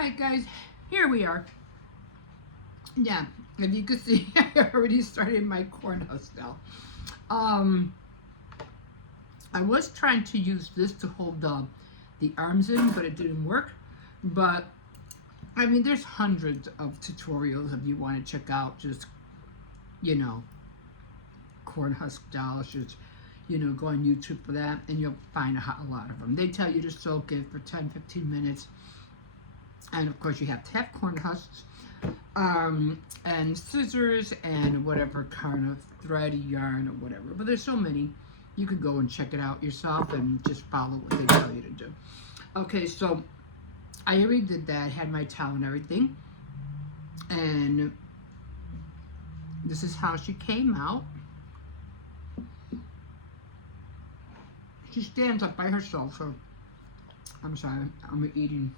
Alright guys, here we are. Yeah, if you could see, I already started my corn husk now. I was trying to use this to hold the arms in, but it didn't work. But, I mean, there's hundreds of tutorials if you want to check out just, you know, corn husk dolls. Just, you know, go on YouTube for that, and you'll find a lot of them. They tell you to soak it for 10-15 minutes. And of course you have to have corn husks, and scissors, and whatever kind of thread, yarn, or whatever. But there's so many. You could go and check it out yourself and just follow what they tell you to do. Okay, so I already did that, had my towel and everything. And this is how she came out. She stands up by herself, so I'm sorry, I'm eating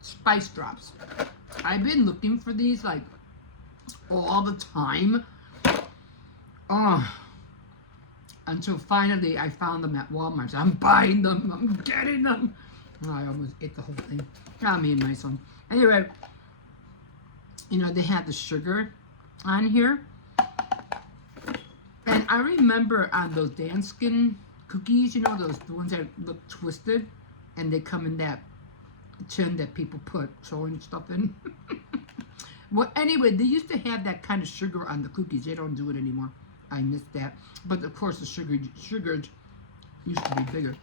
spice drops. I've been looking for these like all the time. Until finally I found them at Walmart. So I'm buying them, I'm getting them. Oh, I almost ate the whole thing. Not me and my son. Anyway, you know, they had the sugar on here. And I remember on those Danskin cookies, you know, the ones that look twisted, and they come in that tin that people put sewing stuff in. Well, anyway, they used to have that kind of sugar on the cookies. They don't do it anymore. I missed that. But of course, the sugar used to be bigger.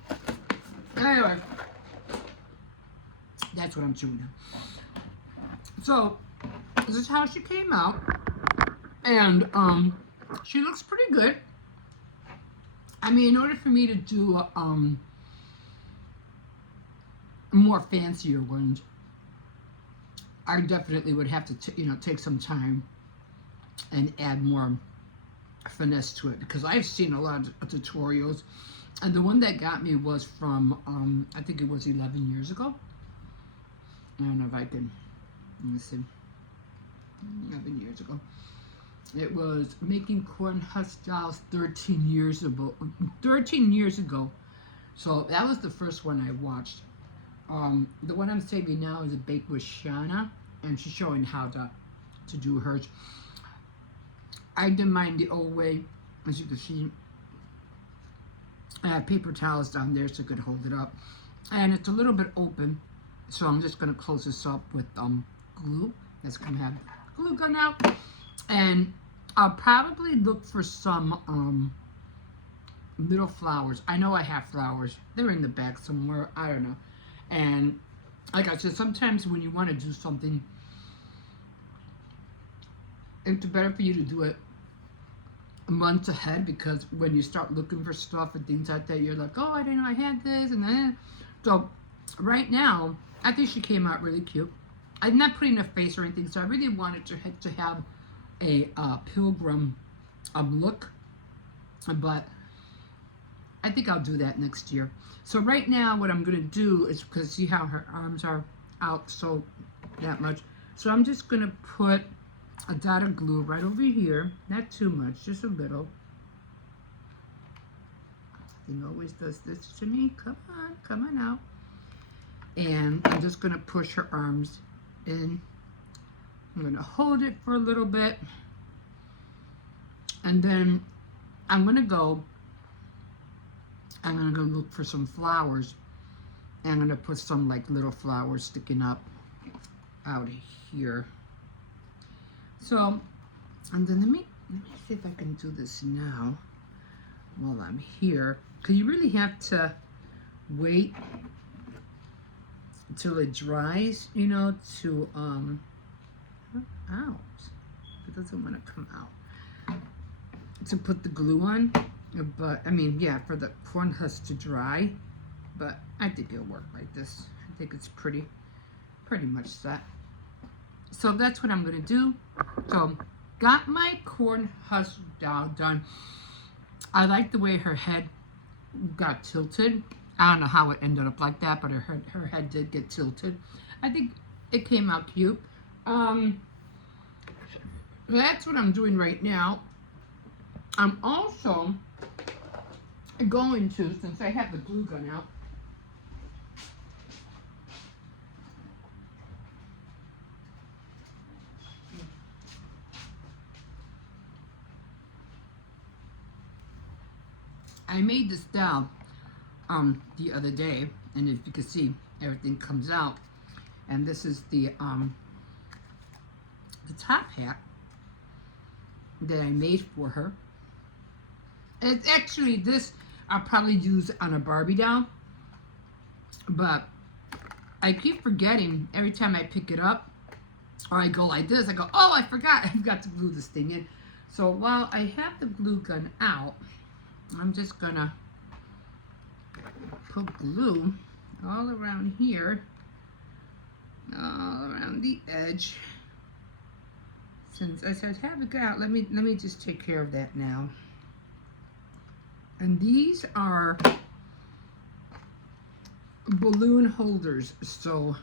Anyway, that's what I'm chewing now. So, this is how she came out. And, she looks pretty good. I mean, in order for me to do more fancier ones, I definitely would have to, you know, take some time and add more finesse to it, because I've seen a lot of tutorials, and the one that got me was from I think it was 11 years ago. I don't know if I can, let me see, 11 years ago. It was making corn husk dolls 13 years ago. 13 years ago. So that was the first one I watched. The one I'm saving now is a Bake with Shauna, and she's showing how to do hers. I did mine the old way, as you can see. I have paper towels down there so I could hold it up, and it's a little bit open, so I'm just going to close this up with glue. That's going to have glue gun out, and I'll probably look for some little flowers. I know I have flowers. They're in the back somewhere. I don't know. And like I said, sometimes when you want to do something, it's better for you to do it months ahead, because when you start looking for stuff and things like that, you're like, oh, I didn't know I had this and that. So right now, I think she came out really cute. I'm not putting a face or anything, so I really wanted to have a pilgrim look, but I think I'll do that next year. So right now what I'm going to do is, because see how her arms are out so that much, so I'm just going to put a dot of glue right over here, not too much, just a little. Thing always does this to me. Come on out. And I'm just going to push her arms in. I'm going to hold it for a little bit, and then I'm going to go look for some flowers, and I'm going to put some like little flowers sticking up out here. So, and then let me see if I can do this now while I'm here, because you really have to wait until it dries, you know, to out. It doesn't want to come out. To put the glue on, but I mean, yeah, for the corn husk to dry, but I think it'll work like this. I think it's pretty much set. So that's what I'm gonna do. So got my corn husk doll done. I like the way her head got tilted. I don't know how it ended up like that, but her head did get tilted. I think it came out cute. That's what I'm doing right now. I'm also going to, since I have the glue gun out, I made this doll the other day, and if you can see, everything comes out. And this is the top hat that I made for her. It's actually this I'll probably use on a Barbie doll, but I keep forgetting every time I pick it up or I go like this. I go, oh, I forgot. I've got to glue this thing in. So while I have the glue gun out, I'm just gonna put glue all around here, all around the edge. Since I said have it out, let me just take care of that now. And these are balloon holders, so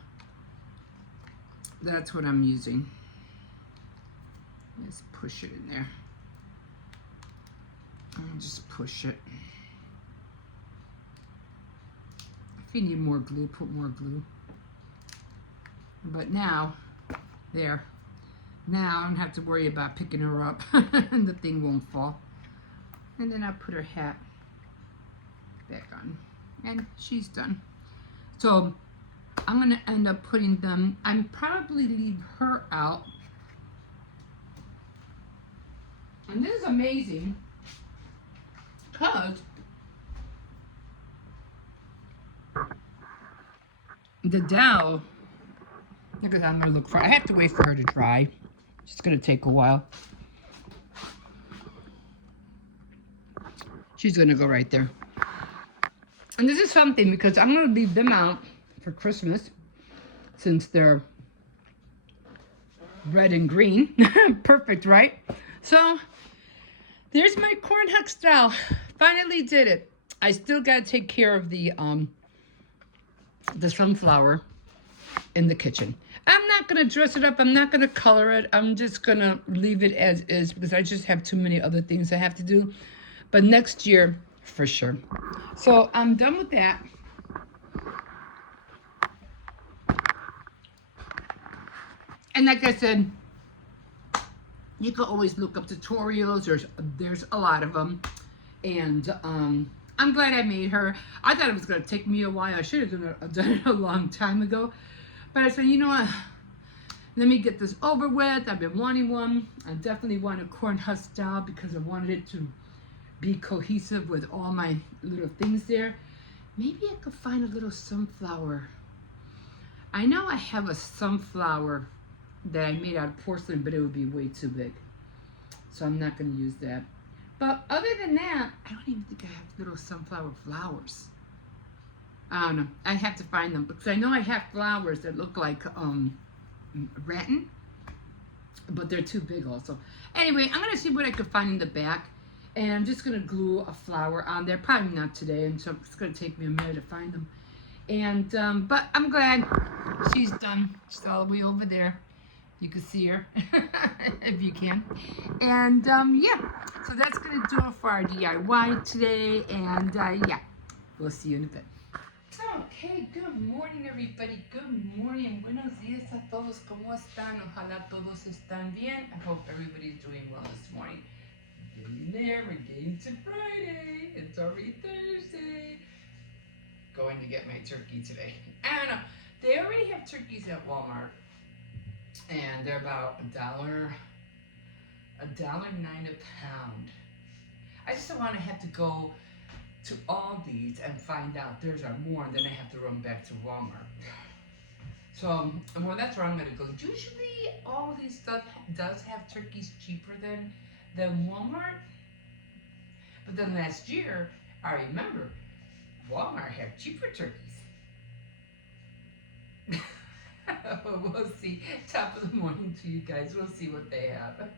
that's what I'm using. Just push it in there. And just push it. If you need more glue, put more glue. But now, there. Now I don't have to worry about picking her up and the thing won't fall. And then I put her hat back on. And she's done. So I'm going to end up putting them, I'm probably leave her out. And this is amazing because the doll, because I'm going to look for, I have to wait for her to dry. It's going to take a while. She's going to go right there. And this is something because I'm going to leave them out for Christmas since they're red and green. Perfect, right? So there's my corn husk doll. Finally did it. I still got to take care of the sunflower in the kitchen. I'm not going to dress it up. I'm not going to color it. I'm just going to leave it as is because I just have too many other things I have to do. But next year, for sure. So I'm done with that. And like I said, you can always look up tutorials. There's a lot of them. And I'm glad I made her. I thought it was going to take me a while. I should have done it a long time ago. But I said, you know what? Let me get this over with. I've been wanting one. I definitely want a corn husk doll because I wanted it to be cohesive with all my little things there. Maybe I could find a little sunflower. I know I have a sunflower that I made out of porcelain, but it would be way too big. So I'm not going to use that. But other than that, I don't even think I have little sunflower flowers. I don't know. I have to find them because I know I have flowers that look like rattan, but they're too big also. Anyway, I'm going to see what I can find in the back. And I'm just going to glue a flower on there. Probably not today, and so it's going to take me a minute to find them. And, but I'm glad she's done. She's all the way over there. You can see her, if you can. And, yeah. So that's going to do it for our DIY today. And, yeah. We'll see you in a bit. Okay, good morning, everybody. Good morning. Buenos días a todos. ¿Cómo están? Ojalá todos están bien. I hope everybody's doing well this morning. Getting there, we're getting to Friday. It's already Thursday. Going to get my turkey today. I don't know. They already have turkeys at Walmart, and they're about $1.09 a pound. I just don't want to have to go to Aldi's and find out theirs are more, and then I have to run back to Walmart. So, well, that's where I'm going to go. Usually, Aldi stuff does have turkeys cheaper than Walmart. But then last year, I remember, Walmart had cheaper turkeys. We'll see. Top of the morning to you guys. We'll see what they have.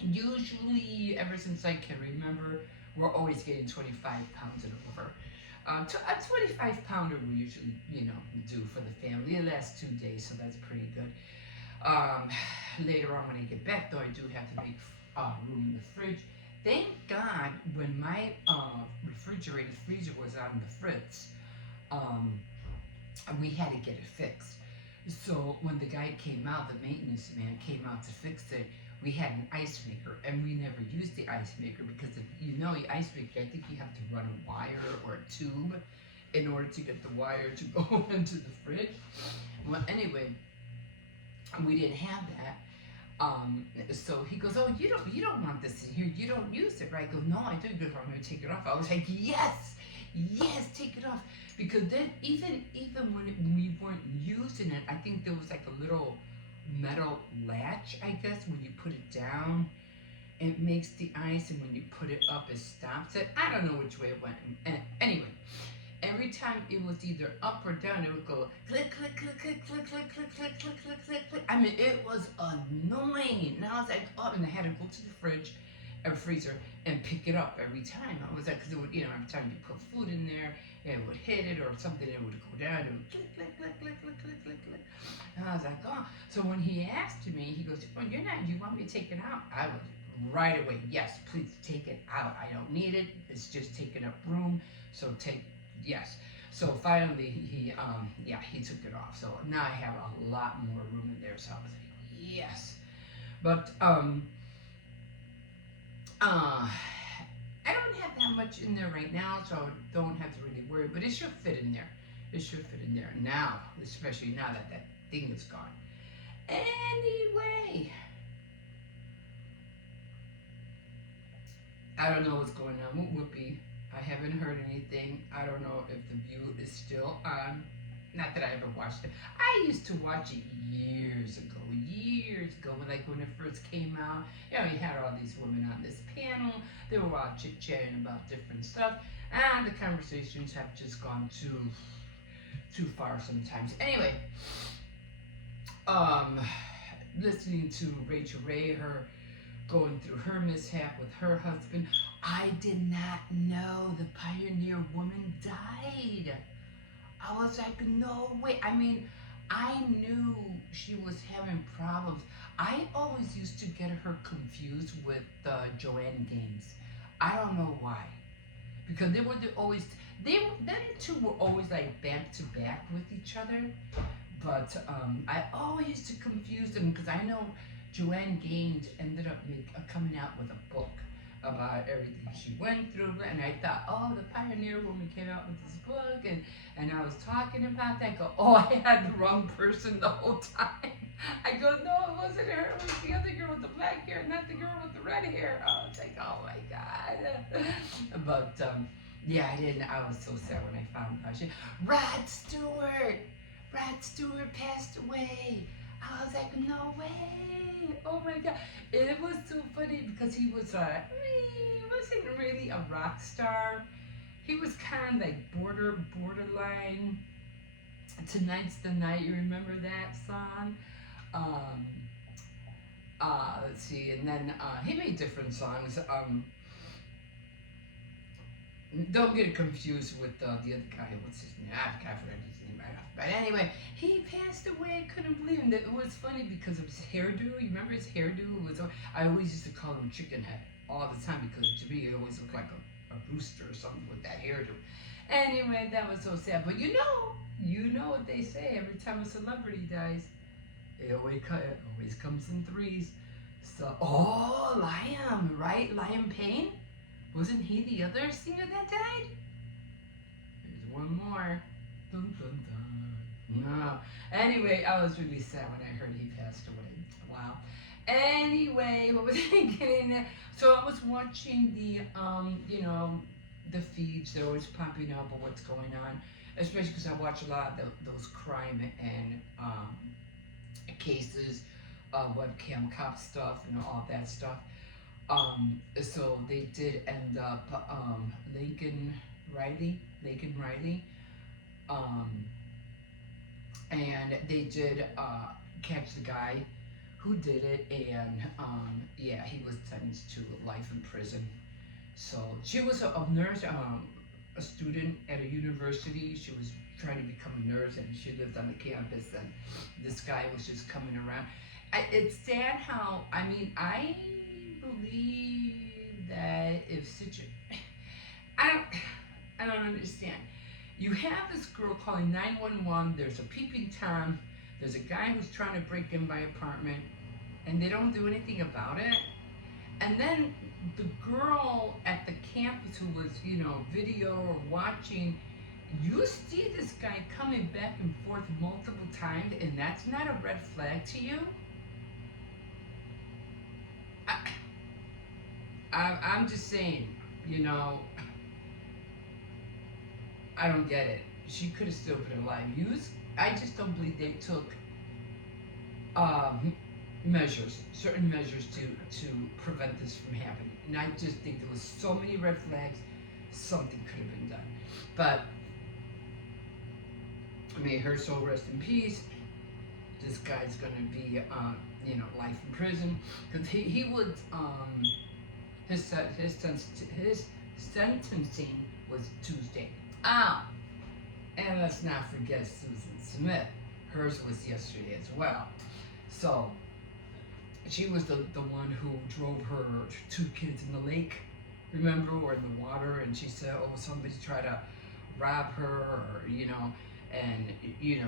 Usually, ever since I can remember, we're always getting 25 pounds and over. A 25 pounder we usually, do for the family. It lasts 2 days, so that's pretty good. Later on when I get back though, I do have the big room in the fridge. Thank God when my refrigerator freezer was on the fritz, we had to get it fixed. So when the guy came out, the maintenance man came out to fix it, we had an ice maker, and we never used the ice maker because if you know the ice maker, I think you have to run a wire or a tube in order to get the wire to go into the fridge. Well, anyway, we didn't have that. So he goes, "Oh, you don't want this in here. You don't use it, right?" I go, "No, I do." He goes, "I'm gonna take it off." I was like, "Yes, yes, take it off." Because then, even when we weren't using it, I think there was like a little metal latch, I guess, when you put it down, it makes the ice, and when you put it up, it stops it. I don't know which way it went. Anyway, every time it was either up or down, it would go click, click, click, click, click, click, click, click, click, click, click, click. I mean, it was annoying. And I was like, oh, and I had to go to the fridge or freezer and pick it up every time. I was like, because it would, every time you put food in there, it would hit it or something, it would go down, it would click, click, click, click, click, click, click, click. And I was like, oh. So when he asked me, he goes, oh, you want me to take it out? I was right away, yes, please take it out. I don't need it. It's just taking up room. So yes. So finally, he took it off. So now I have a lot more room in there. So I was like, yes. But I don't have that much in there right now, so I don't have to really worry. But it should fit in there. It should fit in there now, especially now that that thing is gone. Anyway, I don't know what's going on with Whoopi. I haven't heard anything. I don't know if the View is still on. Not that I ever watched it. I used to watch it years ago, when it first came out. You had all these women on this panel. They were all chit-chatting about different stuff. And the conversations have just gone too far sometimes. Anyway, listening to Rachel Ray, her going through her mishap with her husband. I did not know the pioneer woman died. I was like, no way. I mean, I knew she was having problems. I always used to get her confused with Joanne Gaines. I don't know why. Because them two were always like back to back with each other. But I always used to confuse them because I know Joanne Gaines ended up coming out with a book about everything she went through, and I thought, oh, the pioneer woman came out with this book, and I was talking about that. I go, oh, I had the wrong person the whole time. I go, no, it wasn't her. It was the other girl with the black hair, not the girl with the red hair. I was like, oh my god. But yeah, I didn't. I was so sad when I found out. Rod Stewart. Rod Stewart passed away. I was like, no way. Oh my god. It was so funny because he wasn't really a rock star. He was kind of like borderline. Tonight's the Night, you remember that song? Um, let's see, and then he made different songs. Don't get it confused with the other guy. What's his name? I forgot his name right off. But anyway, he passed away. I couldn't believe it. It was funny because of his hairdo. You remember his hairdo? I always used to call him Chicken Head all the time because to me it always looked like a rooster or something with that hairdo. Anyway, that was so sad. But you know what they say. Every time a celebrity dies, it always comes in threes. So, Liam, right? Liam Payne? Wasn't he the other singer that died? There's one more. Dun, dun, dun. No. Anyway, I was really sad when I heard he passed away. Wow. Anyway, what was I getting at? So I was watching the feeds. They're always popping up of what's going on, especially because I watch a lot of those crime and cases, webcam cop stuff, and all that stuff. So they did end up Laken Riley, and they did catch the guy who did it, and yeah, he was sentenced to life in prison. So she was a nurse, a student at a university. She was trying to become a nurse, and she lived on the campus, and this guy was just coming around. It's sad how, I believe that I don't understand. You have this girl calling 911. There's a peeping Tom. There's a guy who's trying to break in my apartment. and they don't do anything about it. And then the girl at the campus who was, video or watching, you see this guy coming back and forth multiple times, and that's not a red flag to you? I, I'm just saying, you know, I don't get it. She could have still been alive. I just don't believe they took um, measures, certain measures to prevent this from happening. And I just think there was so many red flags, something could have been done. But may her soul rest in peace. This guy's gonna be, life in prison because he would his sentencing was Tuesday. Ah, and let's not forget Susan Smith. Hers was yesterday as well. So she was the one who drove her two kids in the lake, remember, or in the water, and she said, oh, somebody tried to rob her, or, and,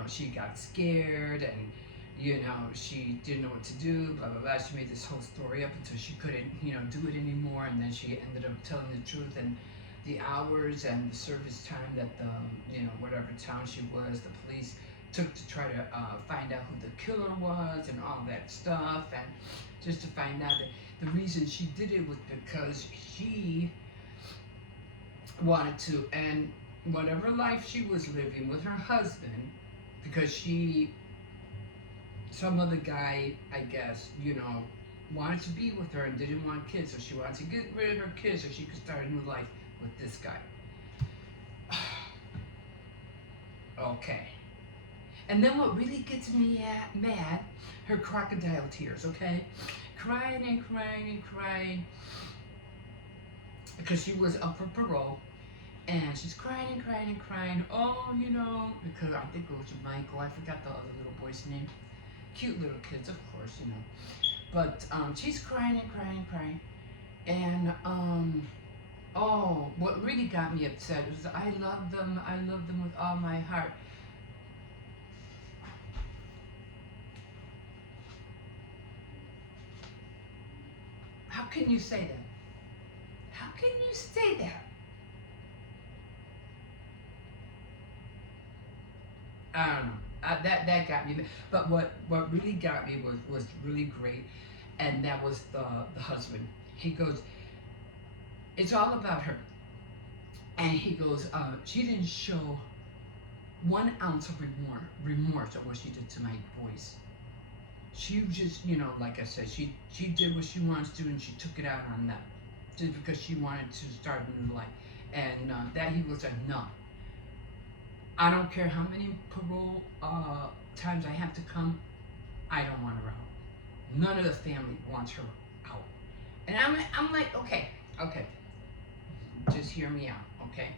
she got scared, and, she didn't know what to do, blah, blah, blah. She made this whole story up until she couldn't, do it anymore, and then she ended up telling the truth, and the hours and the service time that the, whatever town she was, the police took to try to find out who the killer was and all that stuff, and just to find out that the reason she did it was because she wanted to end whatever life she was living with her husband, because some other guy, I guess, wanted to be with her and didn't want kids, so she wanted to get rid of her kids so she could start a new life with this guy. Okay. And then what really gets me mad, her crocodile tears, okay? Crying and crying and crying. Because she was up for parole. And she's crying and crying and crying. Oh, because I think it was Michael. I forgot the other little boy's name. Cute little kids, of course, But she's crying and crying and crying. And, what really got me upset was I love them with all my heart. How can you say that? How can you say that? I don't know. That got me. But what really got me was really great, and that was the husband. He goes, it's all about her. And he goes, she didn't show 1 ounce of remorse at what she did to my boys. She just, like I said, she did what she wants to, and she took it out on them, just because she wanted to start a new life. And that he was like, no. I don't care how many parole times I have to come, I don't want her out. None of the family wants her out. And I'm like, okay, just hear me out, okay?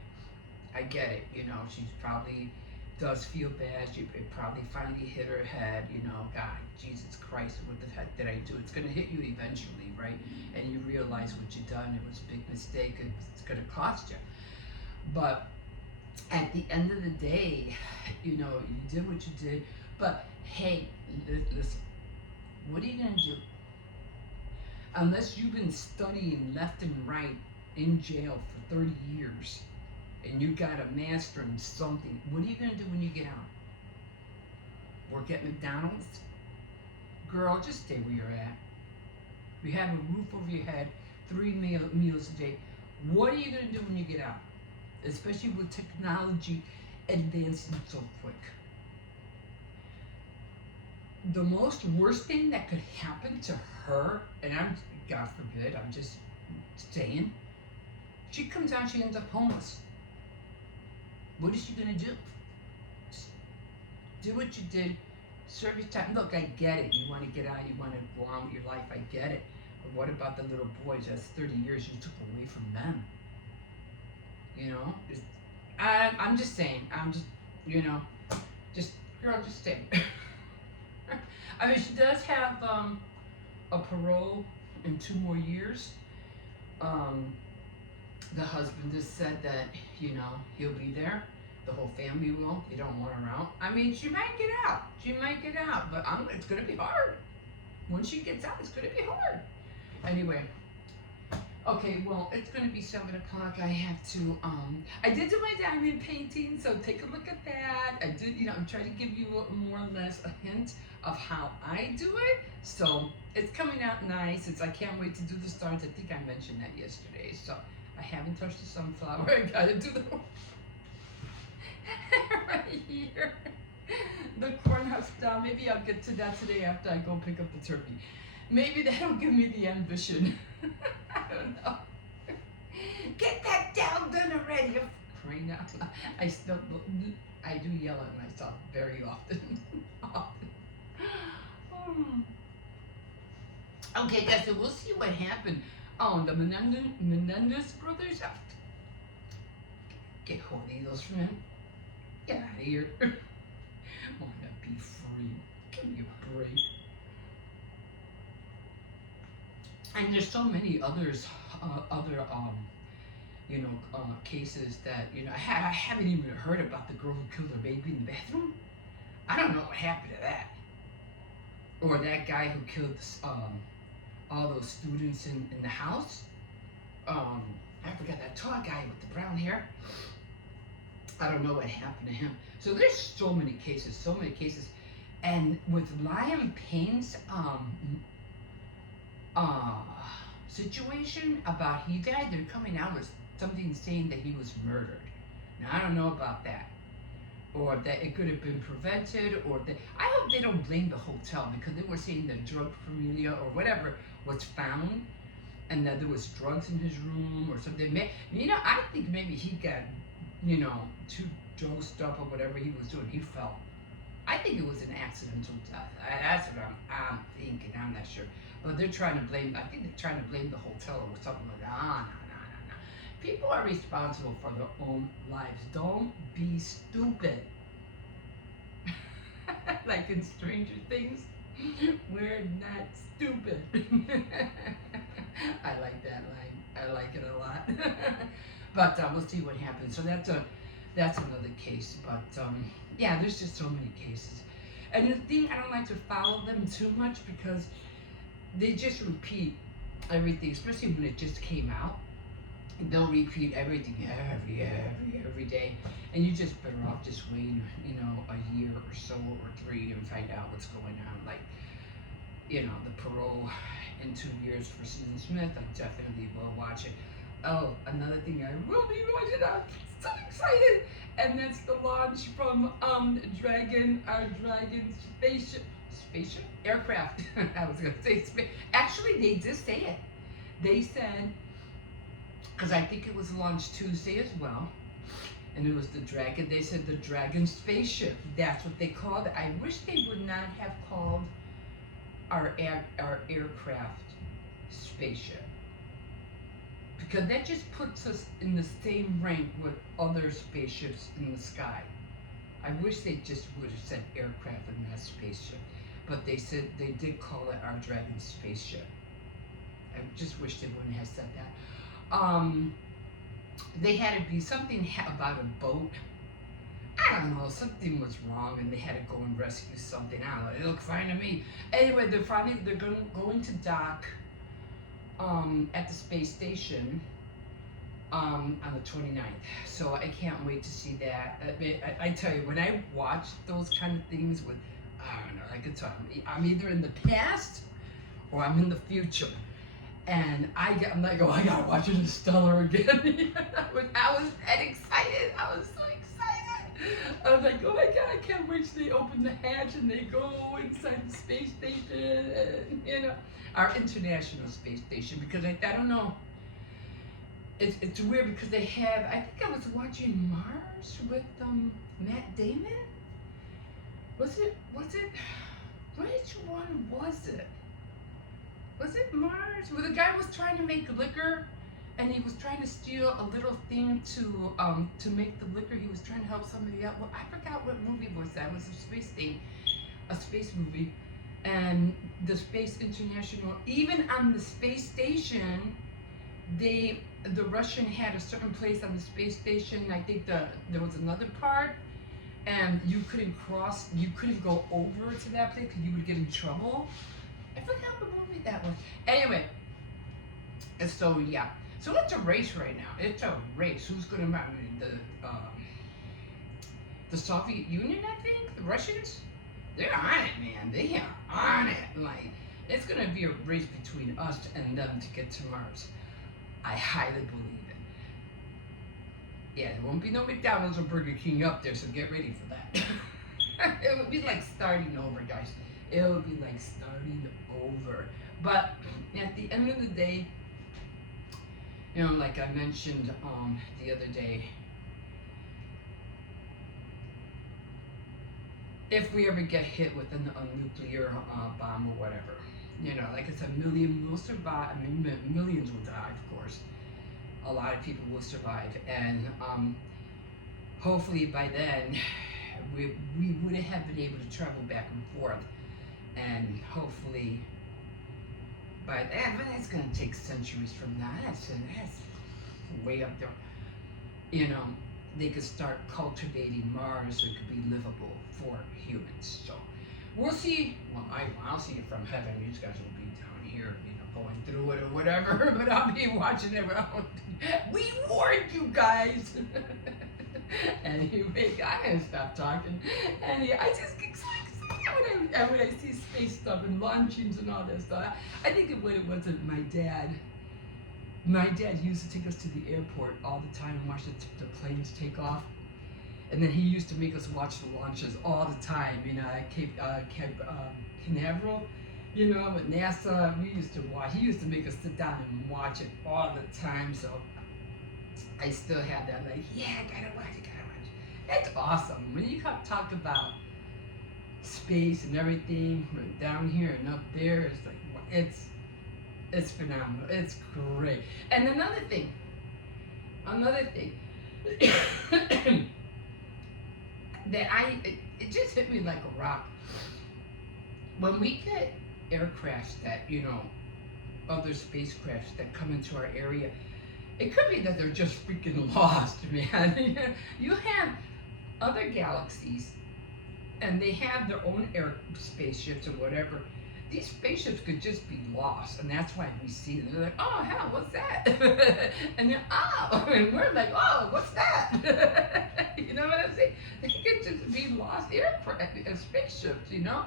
I get it, she probably does feel bad. She probably finally hit her head, God, Jesus Christ, what the heck did I do? It's gonna hit you eventually, right? And you realize what you done, it was a big mistake, it's gonna cost you. But at the end of the day, you did what you did, but hey, listen, what are you gonna do? Unless you've been studying left and right in jail for 30 years, and you got a master in something, what are you gonna do when you get out? Work at McDonald's? Girl, just stay where you're at. You have a roof over your head, 3 meals a day. What are you gonna do when you get out? Especially with technology advancing so quick. The most worst thing that could happen to her, and God forbid, I'm just saying, she comes out, she ends up homeless. What is she gonna do? Just do what you did, serve your time. Look, I get it. You want to get out, you want to go on with your life, I get it. But what about the little boys? That's 30 years you took away from them. I'm just saying, girl, just stay. I mean, she does have a parole in 2 more years. The husband has said that, he'll be there. The whole family will. They don't want her out. I mean, she might get out. But it's going to be hard. Once she gets out, it's going to be hard. Anyway, okay, well, it's going to be 7 o'clock. I have to, I did do my diamond painting, so take a look at that. I did, I'm trying to give you more or less a hint of how I do it. So it's coming out nice. I can't wait to do the stars. I think I mentioned that yesterday. So I haven't touched the sunflower. I got to do the right here. The corn husk down. Maybe I'll get to that today after I go pick up the turkey. Maybe that'll give me the ambition. I don't know. Get that down done already. I'm crying out loud. I do yell at myself very often. Okay, guys, so we'll see what happened. Oh, the Menendez brothers. Get hold of those from him. Get out of here. Wanna be free. Give me a break. And there's so many others, cases that, I haven't even heard about the girl who killed her baby in the bathroom. I don't know what happened to that. Or that guy who killed all those students in the house. I forgot that tall guy with the brown hair. I don't know what happened to him. So there's so many cases. And with Liam Payne's situation about he died, they're coming out with something saying that he was murdered. Now I don't know about that, or that it could have been prevented, or that I hope they don't blame the hotel, because they were saying that drug paraphernalia or whatever was found, and that there was drugs in his room or something. I think maybe he got too dosed up or whatever he was doing. He fell. I think it was an accidental death. That's what I'm thinking. I'm not sure. But they're trying to blame, I think they're trying to blame the hotel or something like that. No. People are responsible for their own lives. Don't be stupid. Like in Stranger Things, we're not stupid. I like that line. I like it a lot. But we'll see what happens. So that's another case. But yeah, there's just so many cases. And the thing, I don't like to follow them too much because they just repeat everything, especially when it just came out. They'll repeat everything every day, and you just better off just waiting, a year or so or 3 and find out what's going on. Like, the parole in 2 years for Susan Smith. I definitely will watch it. Oh, another thing I will be watching. I'm so excited, and that's the launch from Dragon spaceship aircraft. I was gonna say actually they did say it. They said, because I think it was launched Tuesday as well, and it was the Dragon. They said the Dragon spaceship. That's what they called it. I wish they would not have called our aircraft spaceship, because that just puts us in the same rank with other spaceships in the sky. I wish they just would have said aircraft and not spaceship, but they did call it our Dragon spaceship. I just wish they wouldn't have said that. They had to be something about a boat. I don't know, something was wrong and they had to go and rescue something. I don't know, it looked fine to me. Anyway, they're going to dock at the space station on the 29th. So I can't wait to see that. I tell you, when I watch those kind of things with, I don't know, I could tell I'm either in the past or I'm in the future. And I'm like, oh, I gotta watch Interstellar again. I was that excited. I was so excited. I was like, oh my God, I can't wait till they open the hatch and they go inside the space station, and, our international space station. Because I don't know. It's weird because they have. I think I was watching Mars with Matt Damon. Was it? Which one was it? Was it Mars? Where the guy was trying to make liquor, and he was trying to steal a little thing to make the liquor. He was trying to help somebody out. Well, I forgot what movie was that. It was a space thing, a space movie, and the Space International. Even on the space station, the Russian had a certain place on the space station. I think there was another part, and you couldn't go over to that place because you would get in trouble. I forgot what movie that was. Anyway, and so yeah. So it's a race right now. It's a race. Who's gonna marry the Soviet Union? I think the Russians. They're on it, man. They are on it. Like it's gonna be a race between us and them to get to Mars. I highly believe it. Yeah, there won't be no McDonald's or Burger King up there, so get ready for that. It would be like starting over, guys. It would be like starting over. But at the end of the day, you know, like I mentioned the other day, if we ever get hit with a nuclear bomb or whatever, you know, like it's a million will survive. I mean, millions will die, of course. A lot of people will survive, and hopefully by then we would have been able to travel back and forth, and hopefully by then, but that's going to take centuries from now. That's way up there. You know, they could start cultivating Mars so it could be livable for humans. So we'll see. Well, I'll see it from heaven. These guys will be down here, you know, going through it or whatever. But I'll be watching it around. We warned you guys. Anyway, I gotta stop talking. And I just get so excited when I see space stuff and launchings and all that stuff. I think of when it was my dad. My dad used to take us to the airport all the time and watch the planes take off. And then he used to make us watch the launches all the time, you know, at Cape Canaveral, you know, with NASA. We used to watch. He used to make us sit down and watch it all the time. So I still have that, like, yeah, I gotta watch it, That's awesome. When you talk about space and everything, right down here and up there, it's like, it's phenomenal. It's great. And another thing, that it just hit me like a rock. When we get aircrafts that, you know, other spacecrafts that come into our area, it could be that they're just freaking lost, man. You have other galaxies, and they have their own air spaceships or whatever. These spaceships could just be lost, and that's why we see them. They're like, oh, hell, what's that? And they're, oh, and we're like, oh, what's that? You know what I'm saying? They could just be lost spaceships, you know?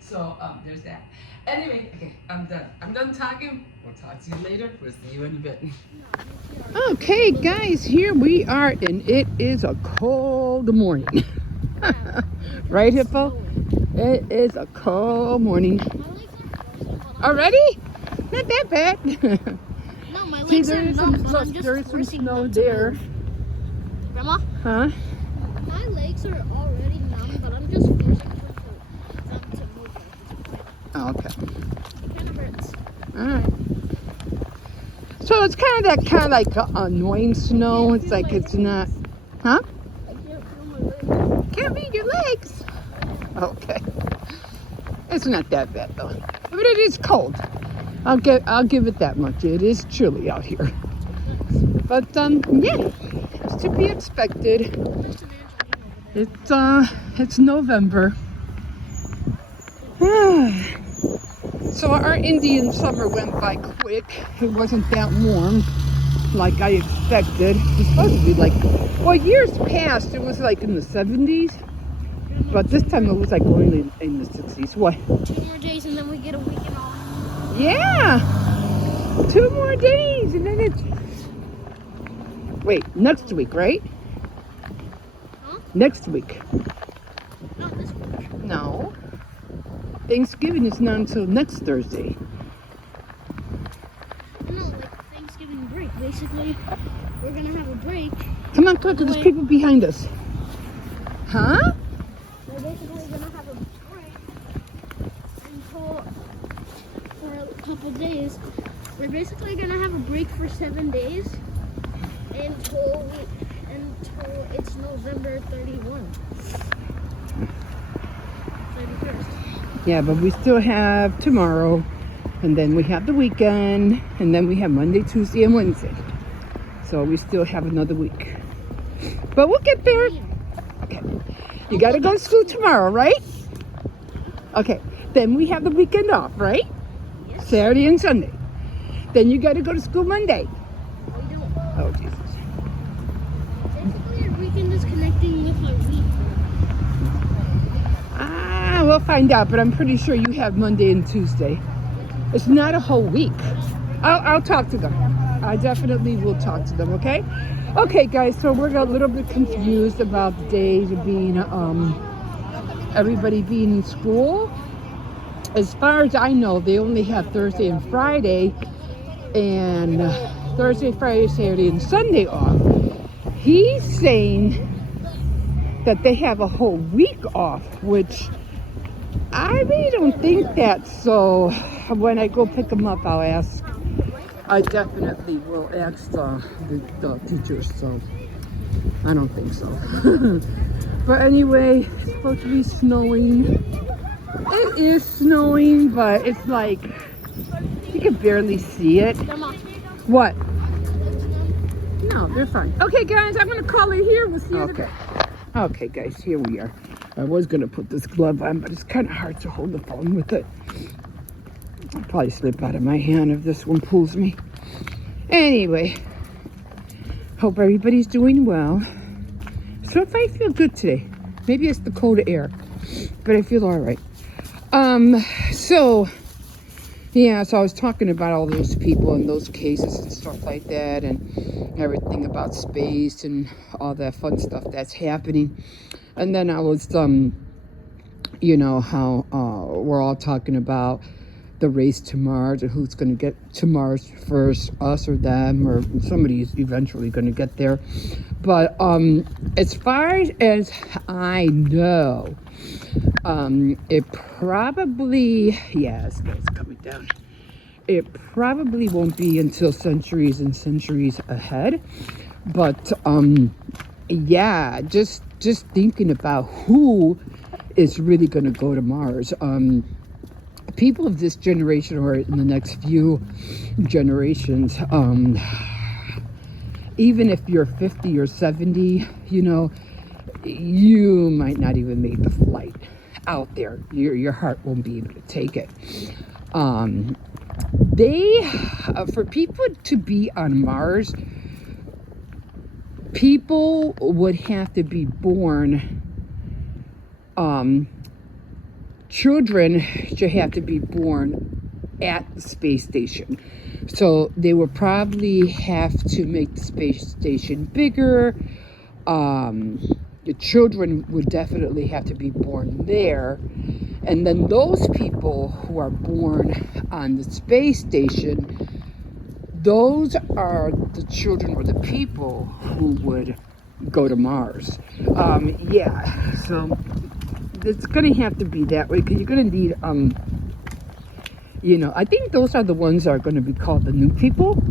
So there's that. Anyway, okay, I'm done. I'm done talking. We'll talk to you later. We'll see you in a bit. Okay, guys, here we are, and it is a cold morning. Right, Hippo? It is a cold morning. Already? Not that bad. No, my legs are numb, but I'm just there's some snow there. Grandma? Huh? My legs are already numb, but I'm just forcing them to move. Oh, okay. It kind of hurts. Alright. So it's kind of like annoying snow. It's like it's not... Huh? I can't feel my legs. Can't feel your legs. Okay. It's not that bad though. But it is cold. I'll give it that much. It is chilly out here. But yeah, it's to be expected. It's November. So our Indian summer went by quick. It wasn't that warm like I expected. It's supposed to be like, well, years past it was like in the 70s. But this time it was like only in the 60s. What? 2 more days and then we get a weekend off. Yeah! 2 more days and then it's... Wait, next week, right? Huh? Next week. Not this week. No. Thanksgiving is not until next Thursday. No, like Thanksgiving break. Basically, we're gonna have a break. Come on, quick, there's people behind us. Huh? We're basically gonna have a break for a couple days. We're basically gonna have a break for 7 days until it's November 31. 31st. Yeah, but we still have tomorrow, and then we have the weekend, and then we have Monday, Tuesday, and Wednesday. So we still have another week. But we'll get there. Okay. You gotta go to school tomorrow, right? Okay. Then we have the weekend off, right? Saturday and Sunday. Then you got to go to school Monday. We don't. Oh, Jesus. Basically, our weekend is connecting with my week. We'll find out, but I'm pretty sure you have Monday and Tuesday. It's not a whole week. I'll talk to them. I definitely will talk to them, okay? Okay, guys, so we're a little bit confused about the days of being, everybody being in school. As far as I know, they only have Thursday and Friday, and Thursday, Friday, Saturday, and Sunday off. He's saying that they have a whole week off, which I really don't think that. So when I go pick them up, I'll ask. I definitely will ask the teachers. So I don't think so. But anyway, it's supposed to be snowing. It is snowing, but it's like you can barely see it. What? No, they're fine. Okay, guys, I'm gonna call it here. We'll see you in a bit. Okay, guys, here we are. I was gonna put this glove on, but it's kind of hard to hold the phone with it. I'll probably slip out of my hand if this one pulls me. Anyway, hope everybody's doing well. So if I feel good today, maybe it's the cold air, but I feel all right. So I was talking about all those people and those cases and stuff like that, and everything about space and all that fun stuff that's happening. And then I was, you know, how we're all talking about the race to Mars and who's going to get to Mars first, us or them, or somebody's eventually going to get there. But as far as I know, it probably, it's coming down. It probably won't be until centuries and centuries ahead. But just thinking about who is really going to go to Mars. People of this generation, or in the next few generations, even if you're 50 or 70, you know, you might not even make the flight out there. Your heart won't be able to take it. For people to be on Mars, people would have to be born, children should have to be born at the space station. So they would probably have to make the space station bigger. The children would definitely have to be born there. And then those people who are born on the space station, those are the children or the people who would go to Mars. So it's going to have to be that way, because you're going to need, you know, I think those are the ones that are going to be called the new people,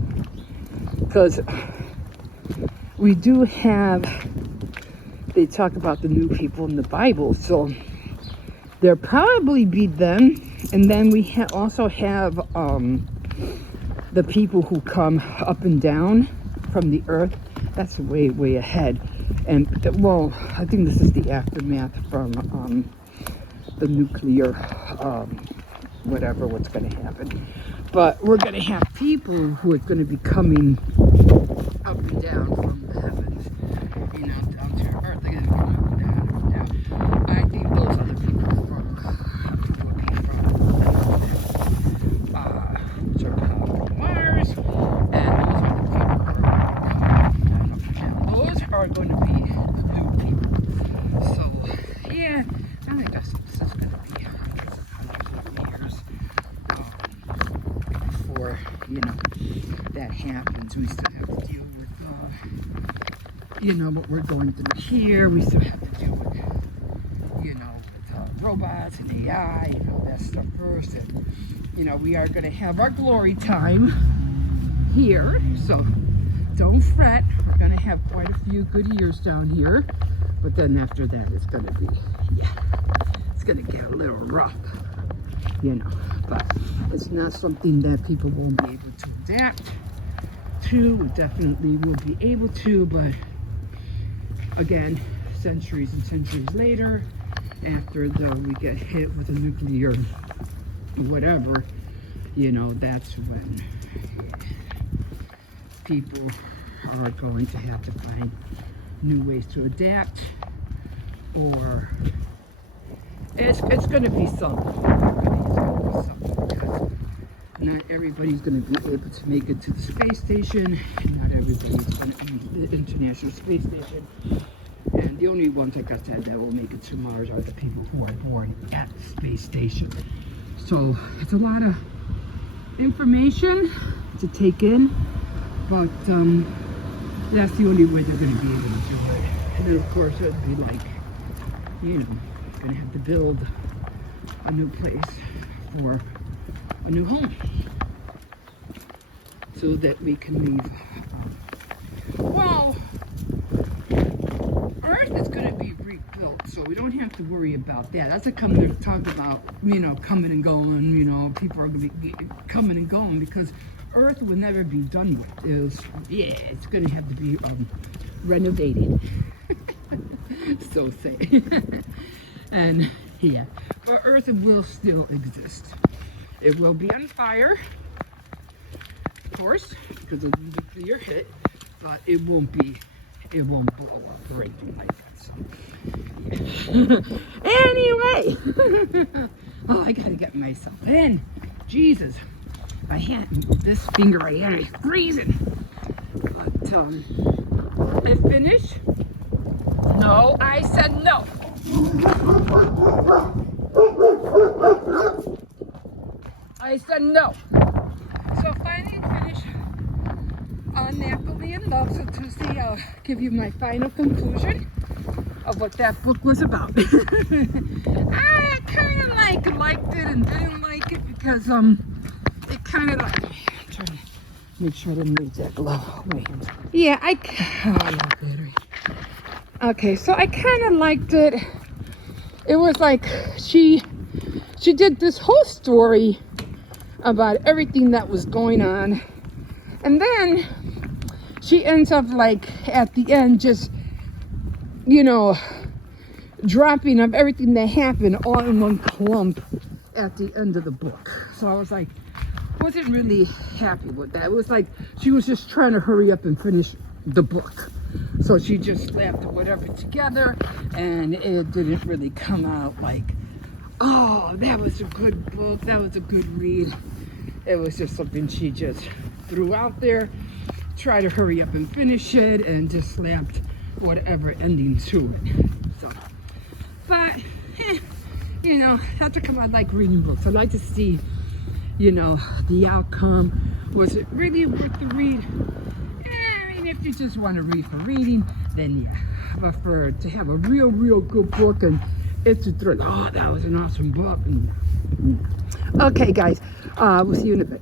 because we do have, they talk about the new people in the Bible, so there'll probably be them. And then we also have the people who come up and down from the earth. That's way, way ahead. And I think this is the aftermath from the nuclear, what's going to happen. But we're going to have people who are going to be coming up and down from the heavens, you know, down to earth. They're going to come up and down. I think those are the people who will be from Mars, and those are going to be new people. So, I guess this is going to be hundreds of years before, you know, that happens. We still have to deal with, you know, what we're going through here. We still have to deal with, you know, with robots and AI and all that stuff first. And, you know, we are going to have our glory time here. So don't fret. We're going to have quite a few good years down here. But then after that, it's going to be, it's going to get a little rough, you know. But it's not something that people won't be able to adapt to. We definitely will be able to, but again, centuries and centuries later, after we get hit with a nuclear whatever, you know, that's when people are going to have to find new ways to adapt, or it's going to be something. Because not everybody's going to be able to make it to the space station. Not everybody's going to be the International Space Station. And the only ones, like I said, that will make it to Mars are the people who are born at the space station. So it's a lot of information to take in, but that's the only way they're going to be able to do it. And then, of course, it'd be like, you know, going to have to build a new place for a new home so that we can leave. Well, Earth is going to be rebuilt, so we don't have to worry about that. That's what coming to talk about, you know, coming and going, you know, people are going to be coming and going, because Earth will never be done with. It's going to have to be renovated. So say. And yeah, but Earth will still exist. It will be on fire, of course, because of the nuclear hit, but it won't blow up or anything like that. So, yeah. Anyway, oh, I gotta get myself in. Jesus, my hand, this finger right here is freezing. But I finished. No, I said no. I said no. So finally finished on Napoli in Love. So Tuesday I'll give you my final conclusion of what that book was about. I kind of liked it and didn't like it because it kind of like, I'm trying to make sure I didn't lose that glove. Wait. Yeah, okay, so I kind of liked it. It was like she did this whole story about everything that was going on, and then she ends up like at the end just, you know, dropping of everything that happened all in one clump at the end of the book. So I was like, wasn't really happy with that. It was like she was just trying to hurry up and finish the book. So she just slapped whatever together, and it didn't really come out like, oh, that was a good book, that was a good read. It was just something she just threw out there, tried to hurry up and finish it, and just slapped whatever ending to it. So, but, you know, that's how come I like reading books. I like to see, you know, the outcome. Was it really worth the read? If you just want to read for reading, then yeah. But to have a real good book and it's a thriller. Oh, that was an awesome book. Okay, guys, we'll see you in a bit.